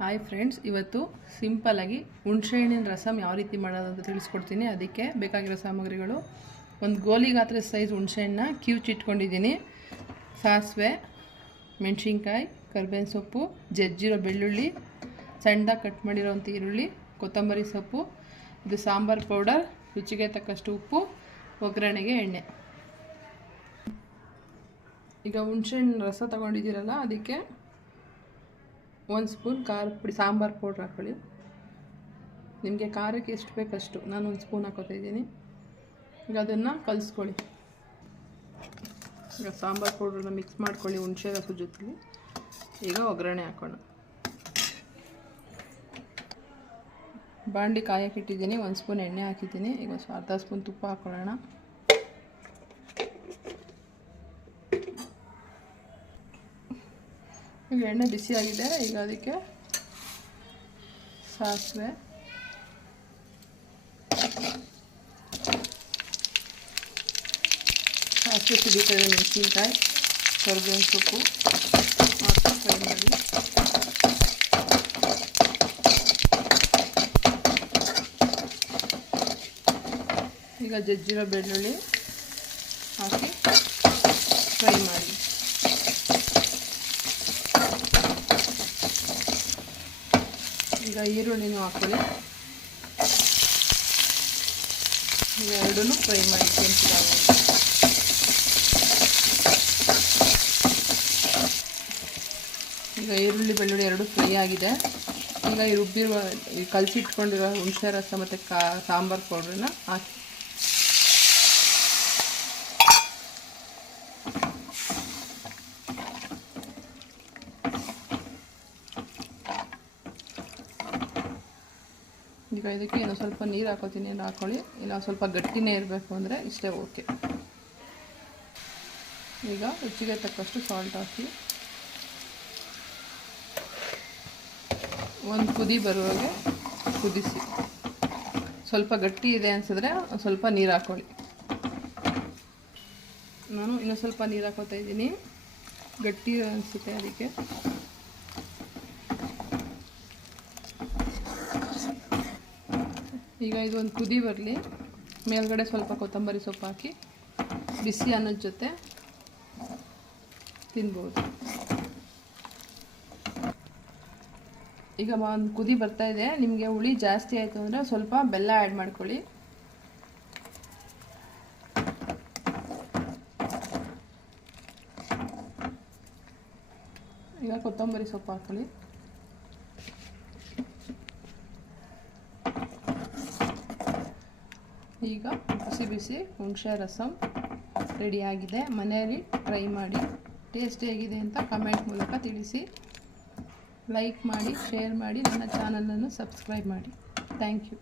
Hi friends, ಇವತ್ತು ಸಿಂಪಲ್ಲಾಗಿ ಹುಣಸೆಹಣ್ಣಿನ ರಸಮ್ ಯಾವ ರೀತಿ ಮಾಡೋದು ಅಂತ ತಿಳಿಸ್ಕೊಡ್ತೀನಿ. ಅದಕ್ಕೆ ಬೇಕಾಗಿರೋ ಸಾಮಗ್ರಿಗಳು: ಒಂದು ಗೋಲಿ ಗಾತ್ರದ ಸೈಜ್ ಹುಣಸೆಹಣ್ಣನ್ನ ಕಿವುಚಿಟ್ಕೊಂಡಿದ್ದೀನಿ, ಸಾಸಿವೆ, ಮೆಣಸಿನ್ಕಾಯಿ, ಕರಿಬೇವಿನ ಸೊಪ್ಪು, ಜಜ್ಜಿರೋ ಬೆಳ್ಳುಳ್ಳಿ, ಸಣ್ಣದಾಗಿ ಕಟ್ ಮಾಡಿರೋಂಥ ಈರುಳ್ಳಿ, ಕೊತ್ತಂಬರಿ ಸೊಪ್ಪು, ಇದು ಸಾಂಬಾರು ಪೌಡರ್, ರುಚಿಗೆ ತಕ್ಕಷ್ಟು ಉಪ್ಪು, ಒಗ್ಗರಣೆಗೆ ಎಣ್ಣೆ. ಈಗ ಹುಣಸೆಹಣ್ಣು ರಸ ತೊಗೊಂಡಿದ್ದೀರಲ್ಲ, ಅದಕ್ಕೆ 1 ಸ್ಪೂನ್ ಖಾರದ ಪುಡಿ, ಸಾಂಬಾರು ಪೌಡ್ರ್ ಹಾಕ್ಕೊಳ್ಳಿ. ನಿಮಗೆ ಖಾರಕ್ಕೆ ಎಷ್ಟು ಬೇಕಷ್ಟು, ನಾನು 1 ಸ್ಪೂನ್ ಹಾಕೋತಾ ಇದ್ದೀನಿ. ಈಗ ಅದನ್ನು ಕಲಿಸ್ಕೊಳ್ಳಿ. ಈಗ ಸಾಂಬಾರು ಪೌಡ್ರನ್ನ ಮಿಕ್ಸ್ ಮಾಡ್ಕೊಳ್ಳಿ ಹುಣಸೆ ರಸದ ಜೊತೆಲಿ. ಈಗ ಒಗ್ಗರಣೆ ಹಾಕೋಣ. ಬಾಂಡಿ ಕಾಯಕ್ಕೆ ಇಟ್ಟಿದ್ದೀನಿ, 1 ಸ್ಪೂನ್ ಎಣ್ಣೆ ಹಾಕಿದ್ದೀನಿ. ಈಗ ಅರ್ಧ ಸ್ಪೂನ್ ತುಪ್ಪ ಹಾಕೊಳ್ಳೋಣ. ಈಗ ಎಣ್ಣೆ ಬಿಸಿಯಾಗಿದೆ. ಈಗ ಅದಕ್ಕೆ ಸಾಸಿವೆ, ಸಿಡಿತದೆ, ಮೆಣಸಿನ್ಕಾಯಿ, ಕರಿಬೇವಿನ ಸೊಪ್ಪು ಹಾಕಿ ಫ್ರೈ ಮಾಡಿ. ಈಗ ಜಜ್ಜಿರೋ ಬೆಳ್ಳುಳ್ಳಿ ಹಾಕಿ ಫ್ರೈ ಮಾಡಿ. ಈಗ ಈರುಳ್ಳಿನೂ ಹಾಕೊಳ್ಳಿ. ಇವೆರಡೂ ಫ್ರೈ ಮಾಡಿ ಕೆಂಪುದಾಗಿ. ಈಗ ಈರುಳ್ಳಿ ಬೆಳ್ಳುಳ್ಳಿ ಎರಡು ಫ್ರೈ ಆಗಿದೆ. ಈಗ ಈ ರುಬ್ಬಿರುವ ಕಲಸಿಟ್ಕೊಂಡಿರೋ ಹುಣಸೆ ರಸ ಮತ್ತು ಸಾಂಬಾರು ಪೌಡ್ರನ್ನ ಹಾಕಿ. ಈಗ ಇದಕ್ಕೆ ಇನ್ನೂ ಸ್ವಲ್ಪ ನೀರು ಹಾಕೋತೀನಿ, ಹಾಕ್ಕೊಳ್ಳಿ. ಇಲ್ಲ ಸ್ವಲ್ಪ ಗಟ್ಟಿನೇ ಇರಬೇಕು ಅಂದರೆ ಇಷ್ಟೇ, ಓಕೆ. ಈಗ ರುಚಿಗೆ ತಕ್ಕಷ್ಟು ಸಾಲ್ಟ್ ಹಾಕಿ ಒಂದು ಕುದಿ ಬರುವಾಗೆ ಕುದಿಸಿ. ಸ್ವಲ್ಪ ಗಟ್ಟಿ ಇದೆ ಅನಿಸಿದ್ರೆ ಸ್ವಲ್ಪ ನೀರು ಹಾಕ್ಕೊಳ್ಳಿ. ನಾನು ಇನ್ನೂ ಸ್ವಲ್ಪ ನೀರು ಹಾಕೋತಾ ಇದ್ದೀನಿ, ಗಟ್ಟಿ ಅನಿಸುತ್ತೆ ಅದಕ್ಕೆ. ಈಗ ಇದು ಒಂದು ಕುದಿ ಬರಲಿ. ಮೇಲ್ಗಡೆ ಸ್ವಲ್ಪ ಕೊತ್ತಂಬರಿ ಸೊಪ್ಪು ಹಾಕಿ ಬಿಸಿ ಅನ್ನದ ಜೊತೆ ತಿನ್ಬೋದು. ಈಗ ಒಂದು ಕುದಿ ಬರ್ತಾ ಇದೆ. ನಿಮಗೆ ಹುಳಿ ಜಾಸ್ತಿ ಆಯಿತು ಅಂದರೆ ಸ್ವಲ್ಪ ಬೆಲ್ಲ ಆ್ಯಡ್ ಮಾಡ್ಕೊಳ್ಳಿ. ಈಗ ಕೊತ್ತಂಬರಿ ಸೊಪ್ಪು ಹಾಕ್ಕೊಳ್ಳಿ. ಈಗ ಬಿಸಿ ಬಿಸಿ ಹುಣಸೆ ರಸಮ್ ರೆಡಿಯಾಗಿದೆ. ಮನೆಯಲ್ಲಿ ಟ್ರೈ ಮಾಡಿ, ಟೇಸ್ಟ್ ಹೇಗಿದೆ ಅಂತ ಕಮೆಂಟ್ ಮೂಲಕ ತಿಳಿಸಿ. ಲೈಕ್ ಮಾಡಿ, ಶೇರ್ ಮಾಡಿ, ನನ್ನ ಚಾನಲನ್ನು ಸಬ್ಸ್ಕ್ರೈಬ್ ಮಾಡಿ. Thank you.